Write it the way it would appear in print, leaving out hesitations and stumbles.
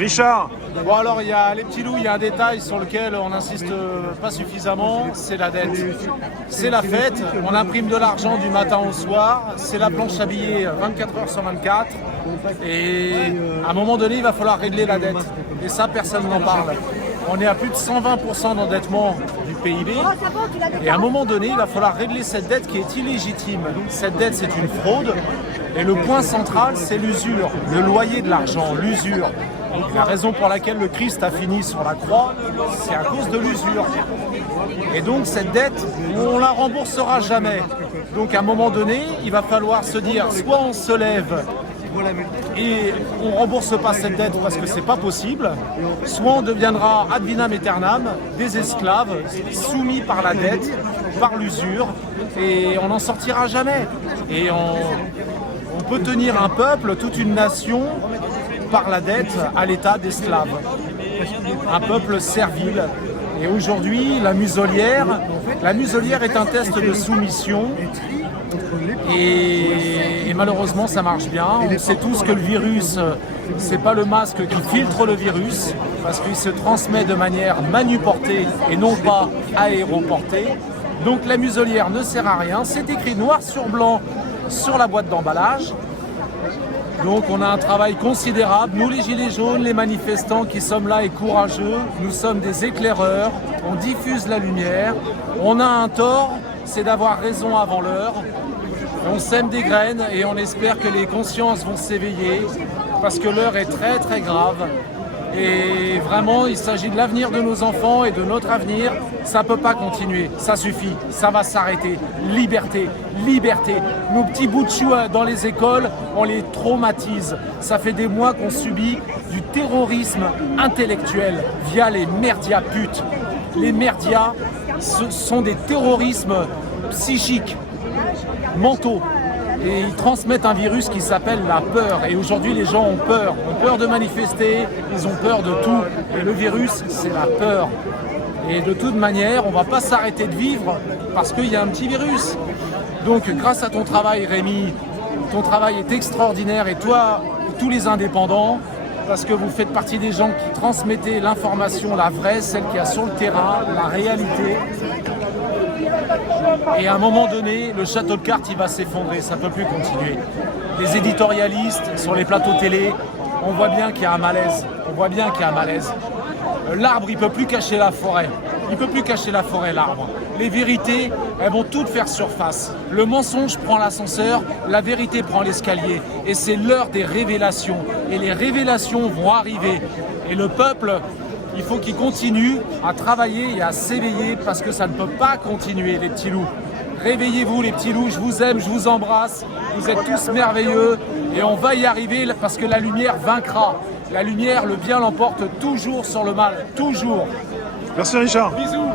Richard. Bon alors il y a les petits loups, il y a un détail sur lequel on n'insiste pas suffisamment, c'est la dette. C'est la fête, on imprime de l'argent du matin au soir, c'est la planche à billets 24 heures sur 24 et à un moment donné il va falloir régler la dette et ça personne n'en parle. On est à plus de 120% d'endettement du PIB et à un moment donné il va falloir régler cette dette qui est illégitime. Cette dette c'est une fraude et le point central c'est l'usure, le loyer de l'argent, l'usure. Et la raison pour laquelle le Christ a fini sur la croix, c'est à cause de l'usure. Et donc cette dette, on ne la remboursera jamais. Donc à un moment donné, il va falloir se dire, soit on se lève et on ne rembourse pas cette dette parce que c'est pas possible, soit on deviendra ad vinam aeternam des esclaves soumis par la dette, par l'usure, et on n'en sortira jamais. Et on peut tenir un peuple, toute une nation, par la dette à l'état d'esclave. Un peuple servile. Et aujourd'hui, la muselière est un test de soumission. Et malheureusement, ça marche bien. On sait tous que le virus, c'est pas le masque qui filtre le virus, parce qu'il se transmet de manière manuportée et non pas aéroportée. Donc la muselière ne sert à rien. C'est écrit noir sur blanc sur la boîte d'emballage. Donc on a un travail considérable. Nous les gilets jaunes, les manifestants qui sommes là et courageux, nous sommes des éclaireurs, on diffuse la lumière. On a un tort, c'est d'avoir raison avant l'heure. On sème des graines et on espère que les consciences vont s'éveiller parce que l'heure est très très grave. Et vraiment, il s'agit de l'avenir de nos enfants et de notre avenir. Ça ne peut pas continuer, ça suffit, ça va s'arrêter. Liberté, liberté. Nos petits bouts de chou dans les écoles, on les traumatise. Ça fait des mois qu'on subit du terrorisme intellectuel via les merdias putes. Les merdias, ce sont des terrorismes psychiques, mentaux. Et ils transmettent un virus qui s'appelle la peur. Et aujourd'hui, les gens ont peur de manifester, ils ont peur de tout. Et le virus, c'est la peur. Et de toute manière, on ne va pas s'arrêter de vivre parce qu'il y a un petit virus. Donc, grâce à ton travail, Rémi, ton travail est extraordinaire. Et toi, tous les indépendants, parce que vous faites partie des gens qui transmettez l'information, la vraie, celle qu'il y a sur le terrain, la réalité. Et à un moment donné, le château de cartes, il va s'effondrer, ça ne peut plus continuer. Les éditorialistes sur les plateaux télé, on voit bien qu'il y a un malaise. L'arbre, il ne peut plus cacher la forêt. Il ne peut plus cacher la forêt, l'arbre. Les vérités, elles vont toutes faire surface. Le mensonge prend l'ascenseur, la vérité prend l'escalier. Et c'est l'heure des révélations. Et les révélations vont arriver. Et le peuple, il faut qu'il continue à travailler et à s'éveiller parce que ça ne peut pas continuer, les petits loups. Réveillez-vous, les petits loups, je vous aime, je vous embrasse. Vous êtes tous merveilleux et on va y arriver parce que la lumière vaincra. La lumière, le bien l'emporte toujours sur le mal, toujours. Merci Richard. Bisous.